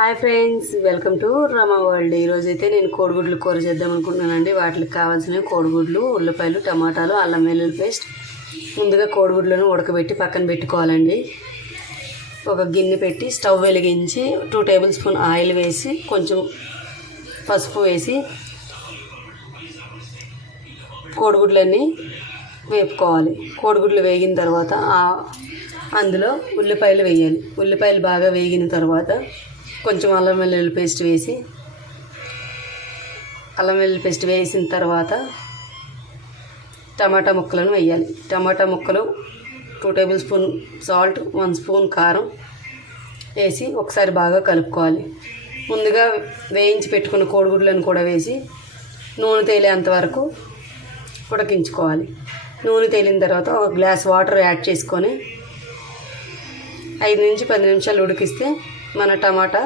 Hi friends, welcome to Rama world. ఈరోజైతే నేను కోడిగుడ్లు కూర చేద్దాం అనుకుంటున్నానండి. వాటికి కావాల్సినవి కోడిగుడ్లు, ఉల్లిపాయలు, టమాటాలు, అల్లం వెల్లుల్లి పేస్ట్. ముందుగా కోడిగుడ్లను ఉడకబెట్టి పక్కన పెట్టుకోవాలండి. ఒక గిన్నె పెట్టి స్టవ్ వెలిగించి 2 టేబుల్ స్పూన్ ఆయిల్ వేసి కొంచెం పసుపు వేసి కోడిగుడ్లన్నీ వేపుకోవాలి. కోడిగుడ్లు వేగిన తర్వాత అందులో ఉల్లిపాయలు వేయాలి. ఉల్లిపాయలు బాగా వేగిన తర్వాత కొంచెం అల్లం వెల్లుల్లి పేస్ట్ వేసి వేసిన తర్వాత టమాటా ముక్కలను వేయాలి. టమాటా ముక్కలు 2 టేబుల్ స్పూన్ సాల్ట్, 1 స్పూన్ కారం వేసి ఒకసారి బాగా కలుపుకోవాలి. ముందుగా వేయించి పెట్టుకున్న కోడిగుడ్లను కూడా వేసి నూనె తేలేంత వరకు ఉడికించుకోవాలి. నూనె తేలిన తర్వాత ఒక గ్లాస్ వాటర్ యాడ్ చేసుకొని 5 నుంచి 10 నిమిషాలు ఉడికిస్తే మన టమాటా